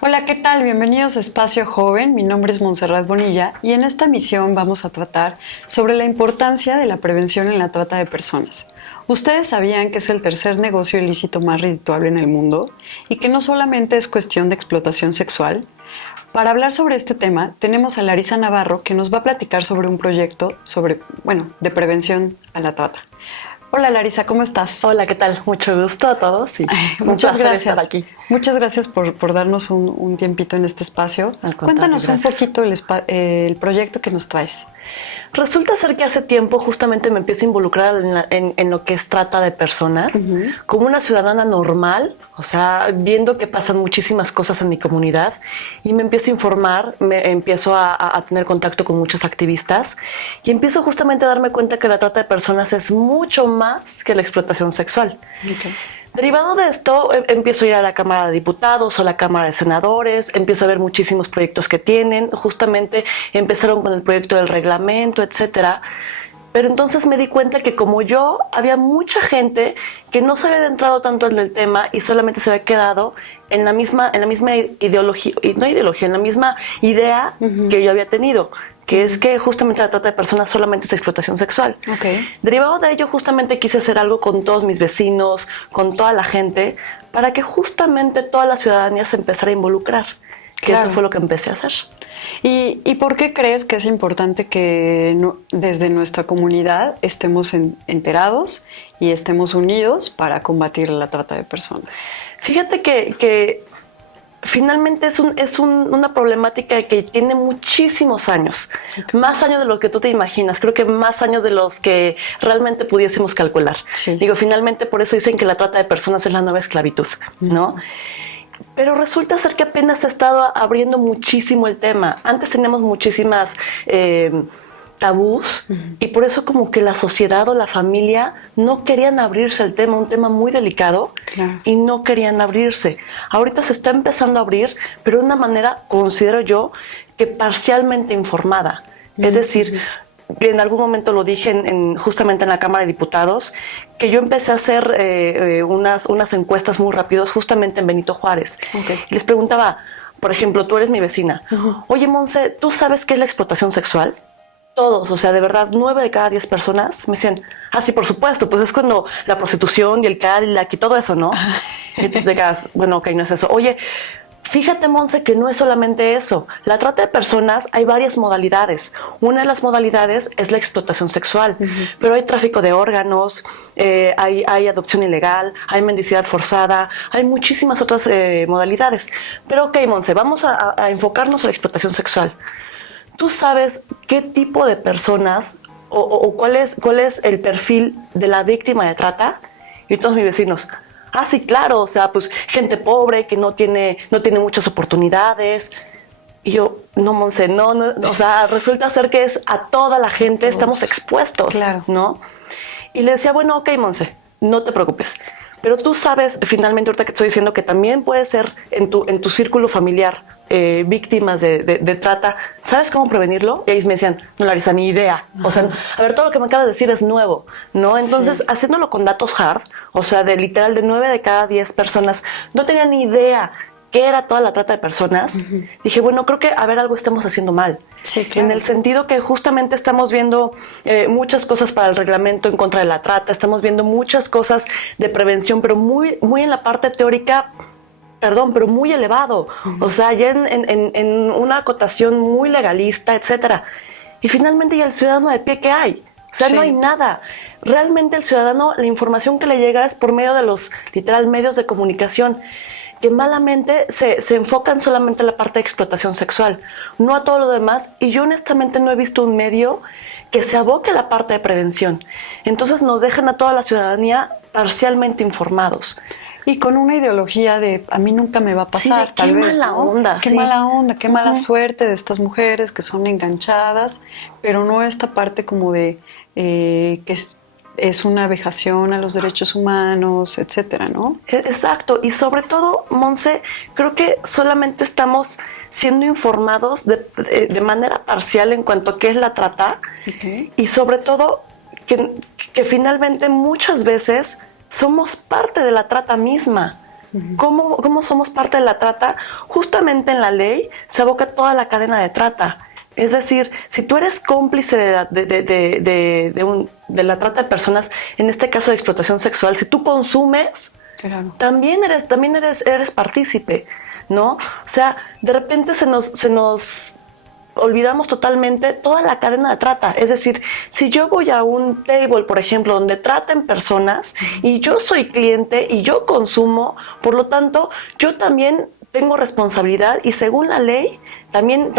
Hola, ¿qué tal? Bienvenidos a Espacio Joven. Mi nombre es Montserrat Bonilla y en esta emisión vamos a tratar sobre la importancia de la prevención en la trata de personas. ¿Ustedes sabían que es el tercer negocio ilícito más redituable en el mundo y que no solamente es cuestión de explotación sexual? Para hablar sobre este tema, tenemos a Larisa Navarro, que nos va a platicar sobre un proyecto de prevención a la trata. Hola Larisa, ¿cómo estás? Hola, ¿qué tal? Mucho gusto a todos y Muchas gracias. estar aquí. Muchas gracias por darnos un tiempito en este espacio. Cuéntanos Gracias. un poquito el proyecto que nos traes. Resulta ser que hace tiempo justamente me empiezo a involucrar en lo que es trata de personas, como una ciudadana normal, o sea, viendo que pasan muchísimas cosas en mi comunidad y me empiezo a informar, me empiezo a tener contacto con muchos activistas y empiezo justamente a darme cuenta que la trata de personas es mucho más que la explotación sexual. Okay. Derivado de esto, empiezo a ir a la Cámara de Diputados o la Cámara de Senadores, empiezo a ver muchísimos proyectos que tienen, justamente empezaron con el proyecto del reglamento, etcétera. Pero entonces me di cuenta que como yo, había mucha gente que no se había adentrado tanto en el tema y solamente se había quedado en la misma ideología, en la misma idea que yo había tenido, que es que justamente la trata de personas solamente es explotación sexual. Okay. Derivado de ello, justamente quise hacer algo con todos mis vecinos, con toda la gente, para que justamente toda la ciudadanía se empezara a involucrar. Que Claro. eso fue lo que empecé a hacer. ¿Y por qué crees que es importante que desde nuestra comunidad estemos enterados y estemos unidos para combatir la trata de personas? Fíjate que finalmente es una problemática que tiene muchísimos años, más años de lo que tú te imaginas, creo que más años de los que realmente pudiésemos calcular. Sí. Digo, finalmente por eso dicen que la trata de personas es la nueva esclavitud, ¿no? Pero resulta ser que apenas se ha estado abriendo muchísimo el tema. Antes teníamos muchísimas tabús y por eso como que la sociedad o la familia no querían abrirse al tema, un tema muy delicado. Claro. Y no querían abrirse. Ahorita se está empezando a abrir, pero de una manera, considero yo, que parcialmente informada. Es decir, en algún momento lo dije justamente en la Cámara de Diputados, que yo empecé a hacer unas encuestas muy rápidas justamente en Benito Juárez. Okay. Y les preguntaba, por ejemplo, tú eres mi vecina. Oye, Monse, ¿tú sabes qué es la explotación sexual? Todos, o sea, de verdad, 9 de cada 10 personas me decían, sí, por supuesto, pues es cuando la prostitución y el Cadillac y todo eso, ¿no? Y tú te quedas, bueno, ok, no es eso. Oye, fíjate, Monse, que no es solamente eso. La trata de personas, hay varias modalidades. Una de las modalidades es la explotación sexual, pero hay tráfico de órganos, hay adopción ilegal, hay mendicidad forzada, hay muchísimas otras modalidades. Pero ok, Monse, vamos a enfocarnos en la explotación sexual. ¿Tú sabes qué tipo de personas o cuál es el perfil de la víctima de trata? Y todos mis vecinos, sí, claro, o sea, pues gente pobre que no tiene muchas oportunidades. Y yo, no, Monse, no, o sea, resulta ser que es a toda la gente, todos estamos expuestos, claro, ¿no? Y le decía, bueno, ok, Monse, no te preocupes. Pero tú sabes, finalmente, ahorita que estoy diciendo que también puede ser en tu círculo familiar víctimas de trata, ¿sabes cómo prevenirlo? Y ellos me decían, no, Larisa, ni idea. O sea, a ver, todo lo que me acabas de decir es nuevo, ¿no? Entonces, haciéndolo con datos hard, o sea, de literal de 9 de cada 10 personas, no tenían ni idea qué era toda la trata de personas. Dije, bueno, creo que, algo estamos haciendo mal. Sí, claro. En el sentido que justamente estamos viendo muchas cosas para el reglamento en contra de la trata, estamos viendo muchas cosas de prevención, pero muy, muy en la parte teórica, pero muy elevado. O sea, ya en una acotación muy legalista, etcétera. Y finalmente, ¿y el ciudadano de pie qué hay? O sea, no hay nada. Realmente el ciudadano, la información que le llega es por medio de los, literal, medios de comunicación, que malamente se enfocan solamente en la parte de explotación sexual, no a todo lo demás. Y yo honestamente no he visto un medio que se aboque a la parte de prevención. Entonces nos dejan a toda la ciudadanía parcialmente informados. Y con una ideología de a mí nunca me va a pasar, tal vez. Qué mala onda. Qué mala onda, qué mala suerte de estas mujeres que son enganchadas, pero no esta parte como de que es una vejación a los derechos humanos, etcétera, ¿no? Exacto. Y sobre todo, Monse, creo que solamente estamos siendo informados de manera parcial en cuanto a qué es la trata. Y sobre todo que finalmente muchas veces somos parte de la trata misma. ¿Cómo somos parte de la trata? Justamente en la ley se aboca toda la cadena de trata. Es decir, si tú eres cómplice de la trata de personas, en este caso de explotación sexual, si tú consumes, claro, también eres partícipe, ¿no? O sea, de repente se nos olvidamos totalmente toda la cadena de trata. Es decir, si yo voy a un table, por ejemplo, donde traten personas y yo soy cliente y yo consumo, por lo tanto, yo también tengo responsabilidad y según la ley, también,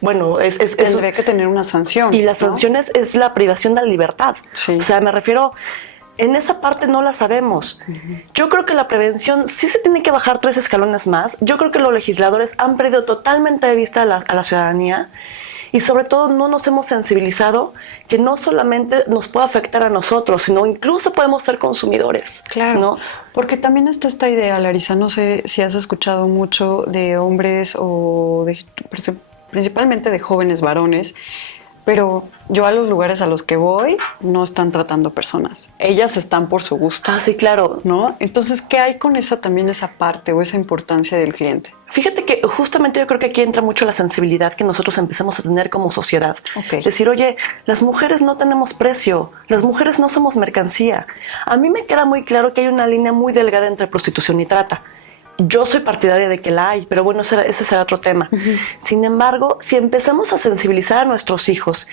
bueno, tendría que tener una sanción. Y la sanción es la privación de la libertad. Sí. O sea, me refiero, en esa parte no la sabemos. Yo creo que la prevención sí se tiene que bajar 3 escalones más. Yo creo que los legisladores han perdido totalmente de vista a la ciudadanía y sobre todo no nos hemos sensibilizado que no solamente nos puede afectar a nosotros, sino incluso podemos ser consumidores. Claro, ¿no? Porque también está esta idea, Larisa, no sé si has escuchado mucho de hombres o principalmente de jóvenes varones, pero yo a los lugares a los que voy no están tratando personas. Ellas están por su gusto. Ah, sí, claro. ¿No? Entonces, ¿qué hay con esa parte o esa importancia del cliente? Fíjate que justamente yo creo que aquí entra mucho la sensibilidad que nosotros empezamos a tener como sociedad. Okay. Decir, oye, las mujeres no tenemos precio, las mujeres no somos mercancía. A mí me queda muy claro que hay una línea muy delgada entre prostitución y trata. Yo soy partidaria de que la hay, pero bueno, ese será otro tema. Sin embargo, si empezamos a sensibilizar a nuestros hijos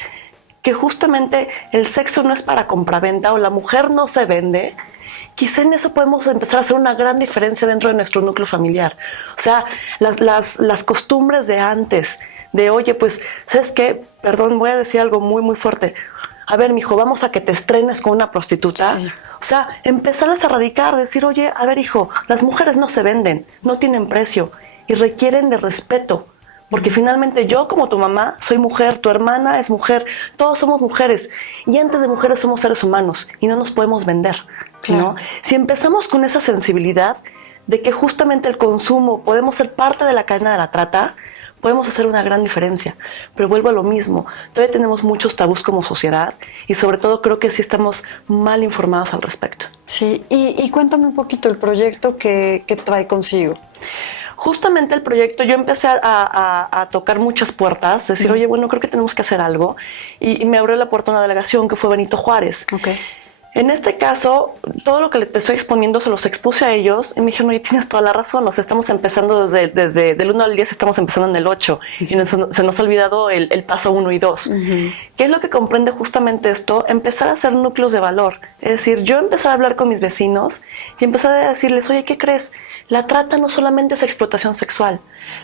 que justamente el sexo no es para compraventa o la mujer no se vende, quizá en eso podemos empezar a hacer una gran diferencia dentro de nuestro núcleo familiar. O sea, las costumbres de antes, de oye, pues, ¿sabes qué? Perdón, voy a decir algo muy, muy fuerte. A ver, mijo, vamos a que te estrenes con una prostituta. Sí. O sea, empezarlas a erradicar, decir, oye, a ver, hijo, las mujeres no se venden, no tienen precio y requieren de respeto. Porque finalmente yo, como tu mamá, soy mujer, tu hermana es mujer, todos somos mujeres. Y antes de mujeres somos seres humanos y no nos podemos vender, claro, ¿no? Si empezamos con esa sensibilidad de que justamente el consumo podemos ser parte de la cadena de la trata, podemos hacer una gran diferencia. Pero vuelvo a lo mismo, todavía tenemos muchos tabús como sociedad y sobre todo creo que sí estamos mal informados al respecto. Sí, y cuéntame un poquito el proyecto que trae consigo. Justamente el proyecto, yo empecé a tocar muchas puertas, decir, oye, bueno, creo que tenemos que hacer algo. Y me abrió la puerta una delegación que fue Benito Juárez. Okay. En este caso, todo lo que te estoy exponiendo se los expuse a ellos y me dijeron, oye, tienes toda la razón, o sea, estamos empezando desde del 1 al 10, estamos empezando en el 8 y se nos ha olvidado el paso 1 y 2. ¿Qué es lo que comprende justamente esto? Empezar a hacer núcleos de valor. Es decir, yo empezar a hablar con mis vecinos y empezar a decirles, oye, ¿qué crees? La trata no solamente es explotación sexual,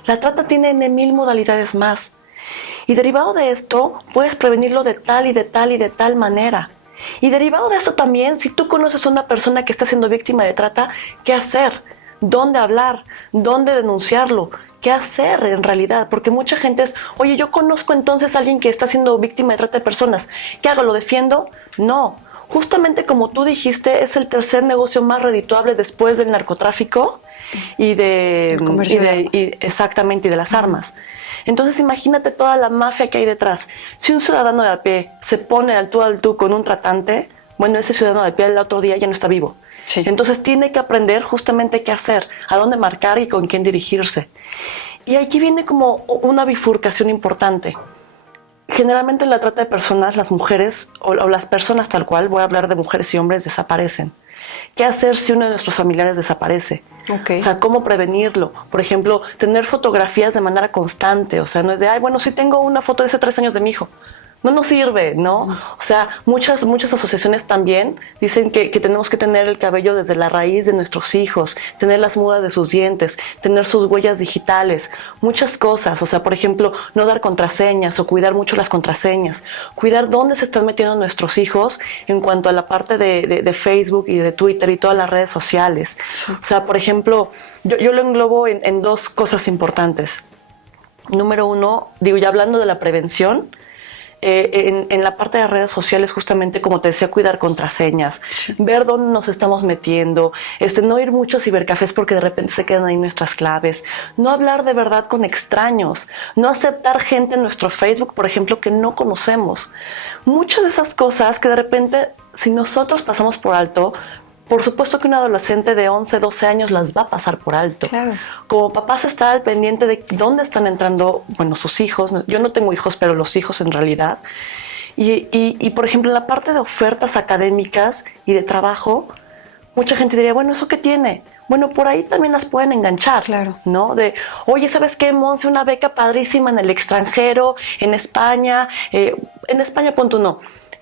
la trata tiene 1000 modalidades más. Y derivado de esto, puedes prevenirlo de tal y de tal y de tal manera. Y derivado de eso también, si tú conoces a una persona que está siendo víctima de trata, ¿qué hacer? ¿Dónde hablar? ¿Dónde denunciarlo? ¿Qué hacer en realidad? Porque mucha gente es, oye, yo conozco entonces a alguien que está siendo víctima de trata de personas. ¿Qué hago? ¿Lo defiendo? No. Justamente como tú dijiste, es el tercer negocio más redituable después del narcotráfico y exactamente, y de las armas. Entonces imagínate toda la mafia que hay detrás. Si un ciudadano de a pie se pone al tú con un tratante, bueno, ese ciudadano de a pie el otro día ya no está vivo. Sí. Entonces tiene que aprender justamente qué hacer, a dónde marcar y con quién dirigirse. Y aquí viene como una bifurcación importante. Generalmente en la trata de personas, las mujeres o las personas tal cual, voy a hablar de mujeres y hombres, desaparecen. ¿Qué hacer si uno de nuestros familiares desaparece? Okay. O sea, ¿cómo prevenirlo? Por ejemplo, tener fotografías de manera constante. O sea, no es de, ay, bueno, sí tengo una foto de hace 3 años de mi hijo. No nos sirve, ¿no? O sea, muchas asociaciones también dicen que tenemos que tener el cabello desde la raíz de nuestros hijos, tener las mudas de sus dientes, tener sus huellas digitales, muchas cosas. O sea, por ejemplo, no dar contraseñas o cuidar mucho las contraseñas, cuidar dónde se están metiendo nuestros hijos en cuanto a la parte de Facebook y de Twitter y todas las redes sociales. Sí. O sea, por ejemplo, yo lo englobo en 2 cosas importantes. Número 1, digo, ya hablando de la prevención, en la parte de redes sociales, justamente como te decía, cuidar contraseñas, sí, ver dónde nos estamos metiendo, no ir mucho a cibercafés porque de repente se quedan ahí nuestras claves, no hablar de verdad con extraños, no aceptar gente en nuestro Facebook, por ejemplo, que no conocemos. Muchas de esas cosas que de repente, si nosotros pasamos por alto, Por supuesto que un adolescente de 11, 12 años las va a pasar por alto. Claro. Como papás, estar al pendiente de dónde están entrando, bueno, sus hijos. Yo no tengo hijos, pero los hijos en realidad. Y por ejemplo, en la parte de ofertas académicas y de trabajo, mucha gente diría, bueno, ¿eso qué tiene? Bueno, por ahí también las pueden enganchar, claro, ¿no? De, oye, ¿sabes qué, Monse? Una beca padrísima en el extranjero, en España. En España, punto no.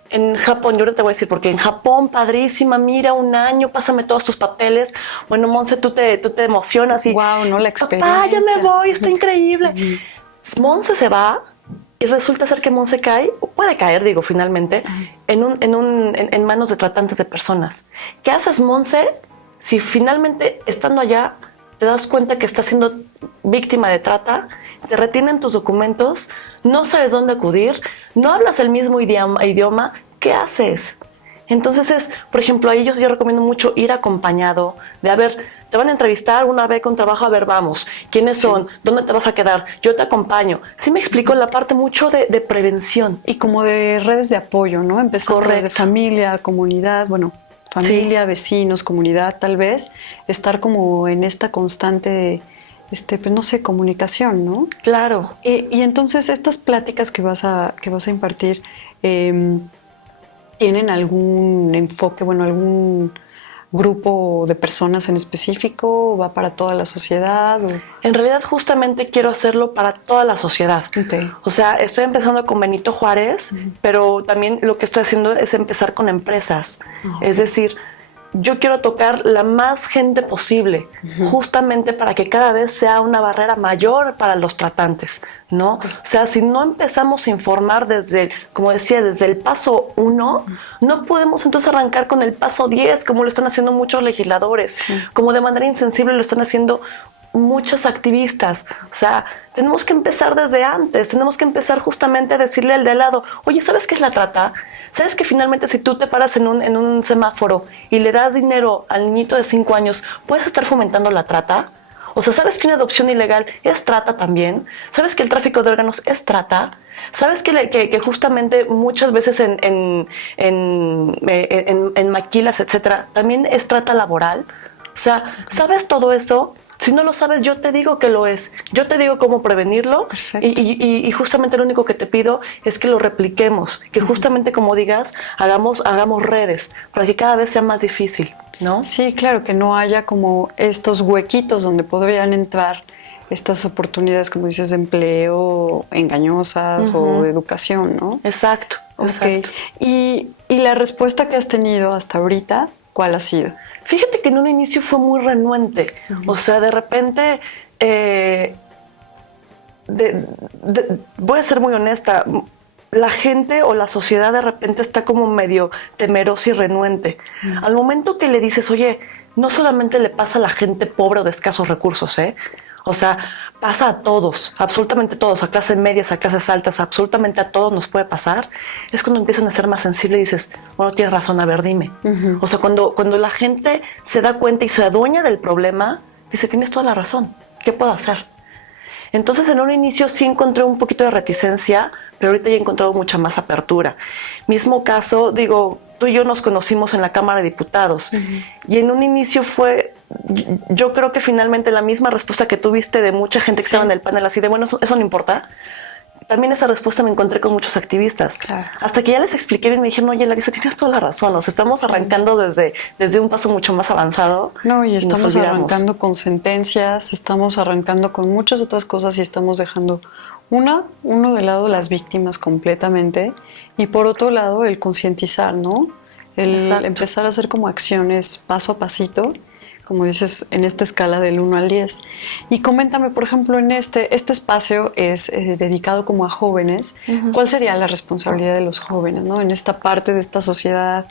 En Japón, yo ahora te voy a decir, porque en Japón, padrísima, mira, un año, pásame todos tus papeles. Bueno, Monse, tú te emocionas y... Wow, ¿no? La experiencia. Papá, ya me voy, está increíble. Monse se va y resulta ser que Monse cae, o puede caer, digo, finalmente, en manos de tratantes de personas. ¿Qué haces, Monse, si finalmente, estando allá, te das cuenta que estás siendo víctima de trata, te retienen tus documentos, no sabes dónde acudir, no hablas el mismo idioma, ¿qué haces? Entonces por ejemplo, a ellos yo recomiendo mucho ir acompañado, de a ver, te van a entrevistar una beca, un trabajo, a ver, vamos, ¿quiénes son? ¿Dónde te vas a quedar? Yo te acompaño. Sí me explico la parte mucho de prevención. Y como de redes de apoyo, ¿no? Empezando Correcto. desde familia, comunidad, bueno, familia, sí, vecinos, comunidad, tal vez, estar como en esta constante, pues no sé, comunicación, ¿no? Claro. Y entonces estas pláticas que vas a impartir, ¿tienen algún enfoque, bueno, algún grupo de personas en específico? ¿Va para toda la sociedad? ¿O? En realidad, justamente quiero hacerlo para toda la sociedad. Okay. O sea, estoy empezando con Benito Juárez, pero también lo que estoy haciendo es empezar con empresas. Okay. Es decir, yo quiero tocar la más gente posible, justamente para que cada vez sea una barrera mayor para los tratantes, ¿no? Okay. O sea, si no empezamos a informar desde, como decía, desde el paso 1, no podemos entonces arrancar con el paso 10, como lo están haciendo muchos legisladores, sí, como de manera insensible lo están haciendo muchas activistas. O sea, tenemos que empezar desde antes, tenemos que empezar justamente a decirle al de al lado, oye, ¿sabes qué es la trata? ¿Sabes que finalmente si tú te paras en un semáforo y le das dinero al niñito de 5 años, puedes estar fomentando la trata? O sea, ¿sabes que una adopción ilegal es trata también? ¿Sabes que el tráfico de órganos es trata? ¿Sabes que justamente muchas veces en maquilas, etcétera, también es trata laboral? O sea, ¿sabes todo eso? Si no lo sabes, yo te digo que lo es. Yo te digo cómo prevenirlo. Y justamente lo único que te pido es que lo repliquemos. Que justamente, como digas, hagamos redes para que cada vez sea más difícil, ¿no? Sí, claro, que no haya como estos huequitos donde podrían entrar estas oportunidades, como dices, de empleo engañosas o de educación, ¿no? Exacto, okay. Exacto. Y la respuesta que has tenido hasta ahorita, ¿cuál ha sido? Fíjate que en un inicio fue muy renuente. O sea, de repente, voy a ser muy honesta, la gente o la sociedad de repente está como medio temerosa y renuente. Al momento que le dices, oye, no solamente le pasa a la gente pobre o de escasos recursos, o sea, pasa a todos, absolutamente todos, a clases medias, a clases altas, absolutamente a todos nos puede pasar. Es cuando empiezan a ser más sensibles y dices, bueno, tienes razón, a ver, dime. O sea, cuando la gente se da cuenta y se adueña del problema, dice, tienes toda la razón, ¿qué puedo hacer? Entonces, en un inicio sí encontré un poquito de reticencia, pero ahorita ya he encontrado mucha más apertura. Mismo caso, digo, tú y yo nos conocimos en la Cámara de Diputados y en un inicio fue... Yo creo que finalmente la misma respuesta que tuviste de mucha gente que estaba en el panel así de, bueno, eso no importa. También esa respuesta me encontré con muchos activistas. Claro. Hasta que ya les expliqué bien, me dijeron, oye, Larisa, tienes toda la razón. O sea, estamos arrancando desde un paso mucho más avanzado. No, y estamos arrancando con sentencias, estamos arrancando con muchas otras cosas y estamos dejando uno de lado las víctimas completamente y por otro lado el concientizar, ¿no? El empezar a hacer como acciones paso a pasito, como dices, en esta escala del 1 al 10. Y coméntame, por ejemplo, en este espacio es dedicado como a jóvenes. ¿Cuál sería la responsabilidad de los jóvenes, ¿no? En esta parte de esta sociedad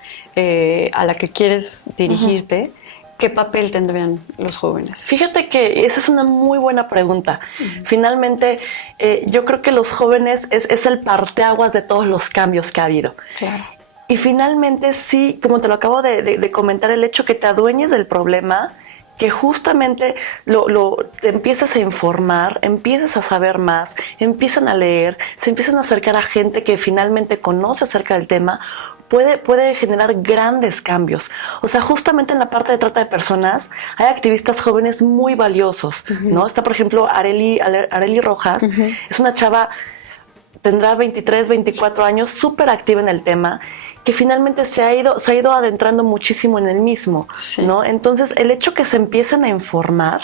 a la que quieres dirigirte? ¿Qué papel tendrían los jóvenes? Fíjate que esa es una muy buena pregunta. Finalmente, yo creo que los jóvenes es el parteaguas de todos los cambios que ha habido. Claro. Y finalmente sí, como te lo acabo de comentar, el hecho que te adueñes del problema, que justamente te empiezas a informar, empiezas a saber más, empiezan a leer, se empiezan a acercar a gente que finalmente conoce acerca del tema, puede generar grandes cambios. O sea, justamente en la parte de trata de personas hay activistas jóvenes muy valiosos, ¿no? Está, por ejemplo, Arely Rojas, es una chava, tendrá 23, 24 años, súper activa en el tema, que finalmente se ha ido adentrando muchísimo en el mismo, ¿no? Entonces, el hecho que se empiecen a informar,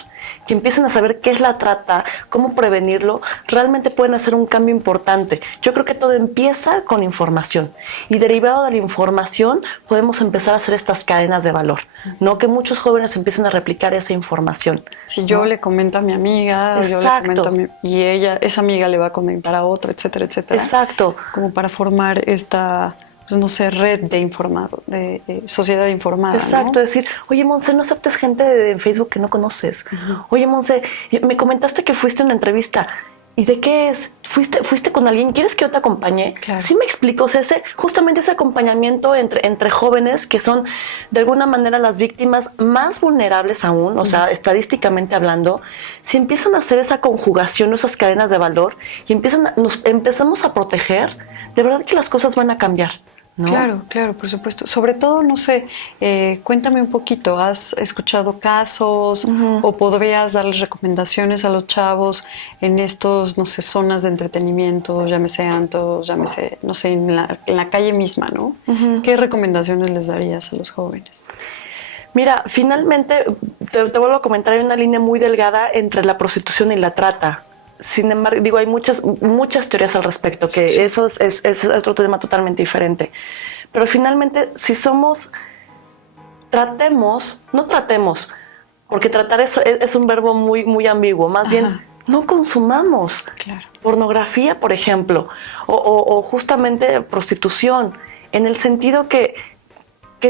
que empiecen a saber qué es la trata, cómo prevenirlo, realmente pueden hacer un cambio importante. Yo creo que todo empieza con información y derivado de la información podemos empezar a hacer estas cadenas de valor, ¿no? Que muchos jóvenes empiecen a replicar esa información. Si yo le comento a mi amiga, yo le comento y esa amiga le va a comentar a otra, etcétera, etcétera. Exacto. Como para formar esta, pues no sé, red de sociedad informada. Exacto, ¿no? Decir, oye, Monse, no aceptes gente en Facebook que no conoces. Oye, Monse, me comentaste que fuiste a una entrevista. ¿Y de qué es? ¿Fuiste con alguien? ¿Quieres que yo te acompañe? Claro. Sí me explico, o sea, justamente ese acompañamiento entre jóvenes que son de alguna manera las víctimas más vulnerables aún, o sea, estadísticamente hablando, si empiezan a hacer esa conjugación, esas cadenas de valor y nos empezamos a proteger, de verdad que las cosas van a cambiar, ¿no? Claro, por supuesto. Sobre todo, no sé, cuéntame un poquito, ¿has escuchado casos o podrías darles recomendaciones a los chavos en estos, no sé, zonas de entretenimiento, llámese antros, llámese, no sé, en la calle misma, ¿no? ¿Qué recomendaciones les darías a los jóvenes? Mira, finalmente, te vuelvo a comentar, hay una línea muy delgada entre la prostitución y la trata. Sin embargo, digo, hay muchas teorías al respecto, que eso es otro tema totalmente diferente. Pero finalmente, si no tratemos, porque tratar es un verbo muy ambiguo, más bien no consumamos pornografía, por ejemplo, o justamente prostitución, en el sentido que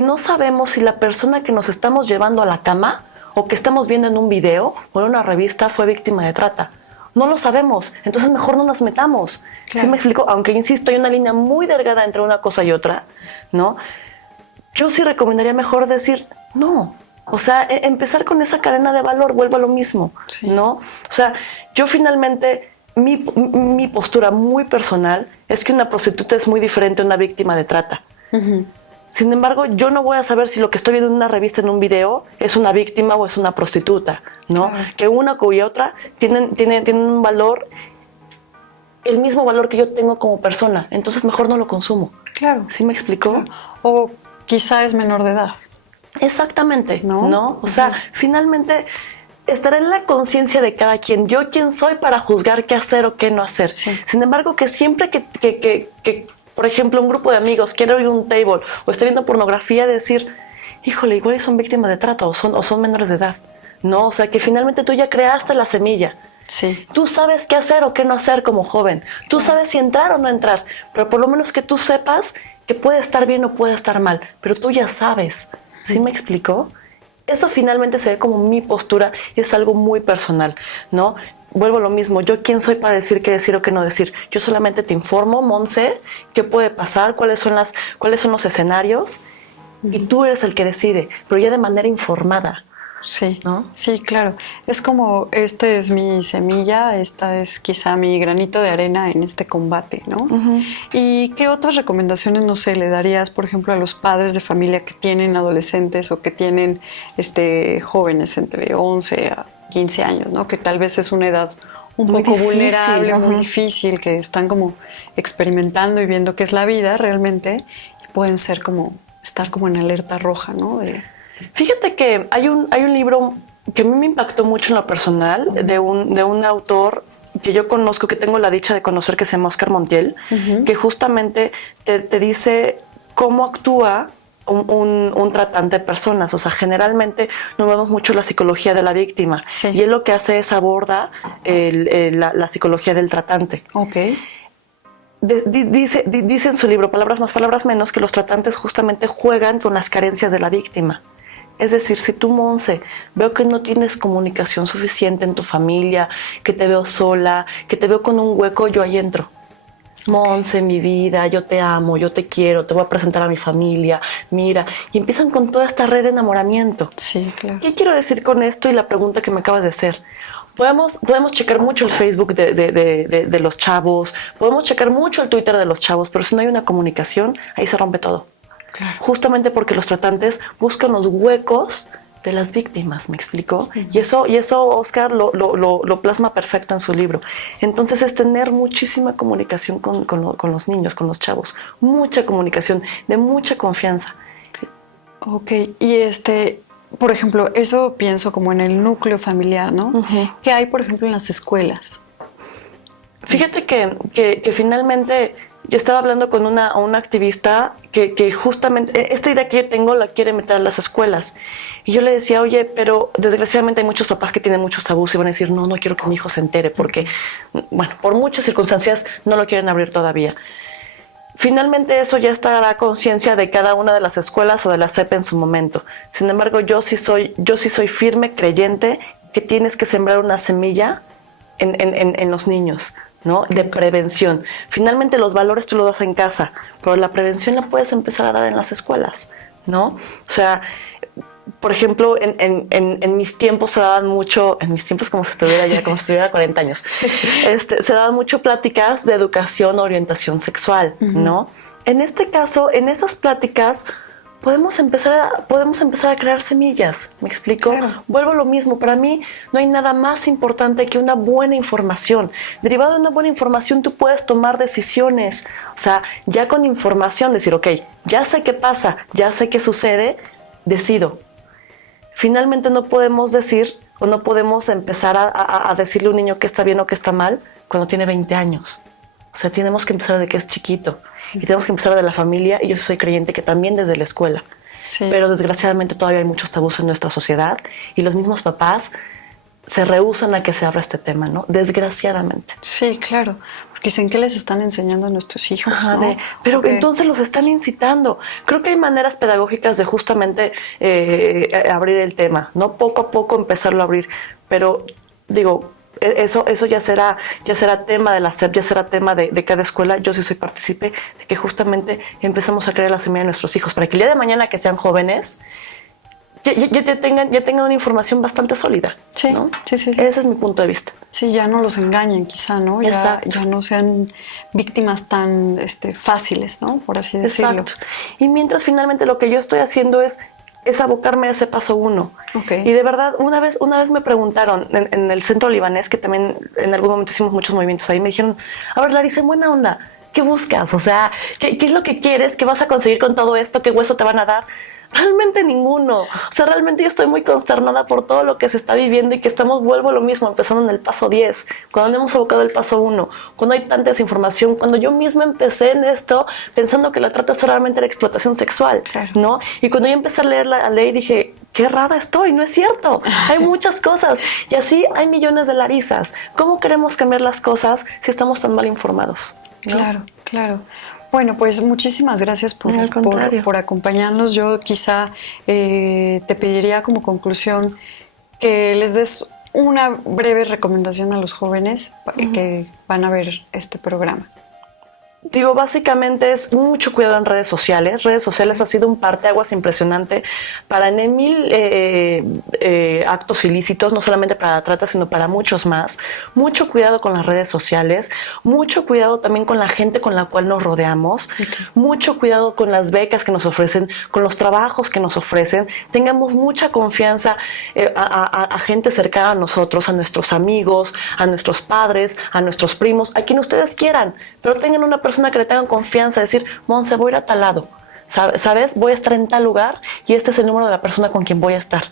no sabemos si la persona que nos estamos llevando a la cama o que estamos viendo en un video o en una revista fue víctima de trata. No lo sabemos, entonces mejor no nos metamos. ¿Sí me explico? Aunque, insisto, hay una línea muy delgada entre una cosa y otra, ¿no? Yo sí recomendaría mejor decir no. O sea, empezar con esa cadena de valor, vuelvo a lo mismo, ¿no? O sea, yo finalmente, mi postura muy personal es que una prostituta es muy diferente a una víctima de trata. Sin embargo, yo no voy a saber si lo que estoy viendo en una revista, en un video, es una víctima o es una prostituta, ¿no? Claro. Que una y otra tienen un valor, el mismo valor que yo tengo como persona. Entonces, mejor no lo consumo. Claro. ¿Sí me explicó? Claro. O quizá es menor de edad. Exactamente, ¿no? O sea, finalmente estará en la conciencia de cada quien. Yo quién soy para juzgar qué hacer o qué no hacer. Sin embargo, que siempre que por ejemplo, un grupo de amigos quiere oír un table o está viendo pornografía, decir, híjole, igual son víctimas de trata o son menores de edad. No, o sea, que finalmente tú ya creaste la semilla. Sí. Tú sabes qué hacer o qué no hacer como joven. Tú sabes si entrar o no entrar, pero por lo menos que tú sepas que puede estar bien o puede estar mal, pero tú ya sabes. ¿Sí me explicó? Eso finalmente se ve como mi postura y es algo muy personal, ¿no? Vuelvo a lo mismo, yo quién soy para decir qué decir o qué no decir. Yo solamente te informo, Monse, qué puede pasar, cuáles son los escenarios y tú eres el que decide, pero ya de manera informada. Sí, ¿no? Sí, claro. Es como, esta es mi semilla, esta es quizá mi granito de arena en este combate, ¿no? ¿Y qué otras recomendaciones, no sé, le darías, por ejemplo, a los padres de familia que tienen adolescentes o que tienen jóvenes entre 11 a 15 años, ¿no? Que tal vez es una edad un poco vulnerable, muy difícil, que están como experimentando y viendo qué es la vida realmente y pueden ser como, estar como en alerta roja, ¿no? Fíjate que hay un libro que a mí me impactó mucho en lo personal de un autor que yo conozco, que tengo la dicha de conocer, que se llama Oscar Montiel, que justamente te dice cómo actúa un tratante de personas. O sea, generalmente no vemos mucho la psicología de la víctima y él lo que hace es aborda la psicología del tratante. Dice en su libro, palabras más, palabras menos, que los tratantes justamente juegan con las carencias de la víctima. Es decir, si tú, Monse, veo que no tienes comunicación suficiente en tu familia, que te veo sola, que te veo con un hueco, yo ahí entro. Monse, mi vida, yo te amo, yo te quiero, te voy a presentar a mi familia, mira. Y empiezan con toda esta red de enamoramiento. Sí, claro. ¿Qué quiero decir con esto y la pregunta que me acabas de hacer? Podemos checar mucho el Facebook de los chavos, podemos checar mucho el Twitter de los chavos, pero si no hay una comunicación, ahí se rompe todo. Claro. Justamente porque los tratantes buscan los huecos de las víctimas, ¿me explico? Y eso Oscar lo plasma perfecto en su libro. Entonces es tener muchísima comunicación con los niños, con los chavos. Mucha comunicación, de mucha confianza. Ok, y por ejemplo, eso pienso como en el núcleo familiar, ¿no? ¿Qué hay, por ejemplo, en las escuelas? Fíjate que finalmente yo estaba hablando con una activista que justamente esta idea que yo tengo la quiere meter a las escuelas. Y yo le decía, oye, pero desgraciadamente hay muchos papás que tienen muchos tabús y van a decir, no quiero que mi hijo se entere porque, bueno, por muchas circunstancias no lo quieren abrir todavía. Finalmente eso ya estará a conciencia de cada una de las escuelas o de la SEP en su momento. Sin embargo, yo sí soy firme creyente que tienes que sembrar una semilla en los niños, ¿no? De prevención. Finalmente los valores tú los das en casa, pero la prevención la puedes empezar a dar en las escuelas, ¿no? O sea, por ejemplo, en mis tiempos se daban mucho, en mis tiempos como si estuviera 40 años, se daban mucho pláticas de educación, orientación sexual, ¿no? En este caso, en esas pláticas podemos empezar a crear semillas, ¿me explico? Claro. Vuelvo a lo mismo, para mí no hay nada más importante que una buena información. Derivado de una buena información tú puedes tomar decisiones, o sea, ya con información decir, ok, ya sé qué pasa, ya sé qué sucede, decido. Finalmente no podemos decir o no podemos empezar a decirle a un niño que está bien o que está mal cuando tiene 20 años. O sea, tenemos que empezar desde que es chiquito y tenemos que empezar de la familia, y yo soy creyente que también desde la escuela. Sí. Pero desgraciadamente todavía hay muchos tabús en nuestra sociedad y los mismos papás se rehúsan a que se abra este tema, ¿no? Desgraciadamente. Sí, claro. Porque dicen que les están enseñando a nuestros hijos, Ajá, ¿no? pero Porque entonces los están incitando. Creo que hay maneras pedagógicas de justamente abrir el tema, ¿no? Poco a poco empezarlo a abrir. Pero digo, eso ya será tema de la SEP, ya será tema de cada escuela. Yo sí soy partícipe de que justamente empezamos a crear la semilla de nuestros hijos para que el día de mañana que sean jóvenes ya tengan una información bastante sólida. Sí, ¿no? sí. Ese es mi punto de vista. Sí, ya no los engañen, quizá, ¿no? Ya no sean víctimas tan fáciles, ¿no? Por así decirlo. Exacto. Y mientras finalmente lo que yo estoy haciendo es abocarme a ese paso 1. Okay. Y de verdad, una vez me preguntaron en el centro libanés, que también en algún momento hicimos muchos movimientos ahí, me dijeron, a ver, Larisa, en buena onda, ¿qué buscas? O sea, ¿qué es lo que quieres? ¿Qué vas a conseguir con todo esto? ¿Qué hueso te van a dar? Realmente ninguno. O sea, realmente yo estoy muy consternada por todo lo que se está viviendo y que vuelvo a lo mismo, empezando en el paso 10, cuando hemos abocado el paso 1, cuando hay tanta desinformación, cuando yo misma empecé en esto pensando que la trata solamente era explotación sexual, claro, ¿no? Y cuando yo empecé a leer la ley dije, qué errada estoy, no es cierto. Hay muchas cosas y así hay millones de Larisas. ¿Cómo queremos cambiar las cosas si estamos tan mal informados? ¿No? Claro. Bueno, pues muchísimas gracias por acompañarnos. Yo quizá te pediría como conclusión que les des una breve recomendación a los jóvenes que van a ver este programa. Digo, básicamente es mucho cuidado en redes sociales. Redes sociales ha sido un parteaguas impresionante para en mil actos ilícitos, no solamente para la trata, sino para muchos más. Mucho cuidado con las redes sociales, mucho cuidado también con la gente con la cual nos rodeamos, mucho cuidado con las becas que nos ofrecen, con los trabajos que nos ofrecen. Tengamos mucha confianza a gente cercana a nosotros, a nuestros amigos, a nuestros padres, a nuestros primos, a quien ustedes quieran, pero tengan una persona que le tengan confianza, decir, Monse, voy a ir a tal lado, ¿sabes? Voy a estar en tal lugar y este es el número de la persona con quien voy a estar.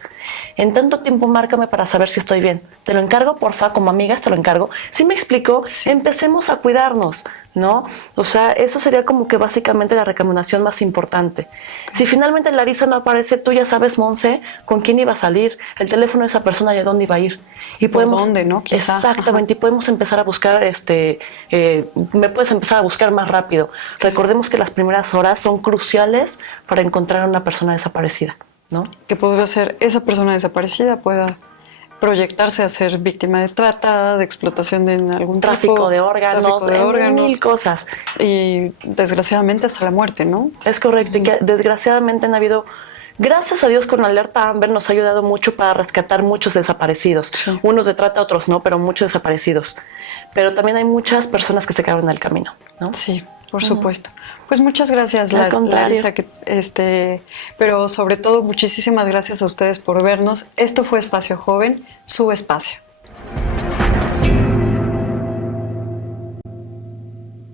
En tanto tiempo márcame para saber si estoy bien. Te lo encargo, porfa, como amigas te lo encargo. ¿Sí me explico? Sí. Empecemos a cuidarnos, ¿no? O sea, eso sería como que básicamente la recomendación más importante. Si finalmente Larisa no aparece, tú ya sabes, Monse, con quién iba a salir, el teléfono de esa persona y a dónde iba a ir. Y podemos, ¿dónde, no? Quizá. Exactamente, y podemos empezar a buscar, me puedes empezar a buscar más rápido. Recordemos que las primeras horas son cruciales para encontrar a una persona desaparecida, ¿no? Que podría ser esa persona desaparecida pueda proyectarse a ser víctima de trata, de explotación de algún tráfico tipo, de órganos, mil cosas. Y desgraciadamente hasta la muerte, ¿no? Es correcto, y que desgraciadamente han habido, gracias a Dios con Alerta Amber nos ha ayudado mucho para rescatar muchos desaparecidos. Sí. Unos de trata, otros no, pero muchos desaparecidos. Pero también hay muchas personas que se quedaron en el camino, ¿no? Sí. Por supuesto. Pues muchas gracias, Al contrario. Larisa, pero sobre todo muchísimas gracias a ustedes por vernos. Esto fue Espacio Joven, su espacio.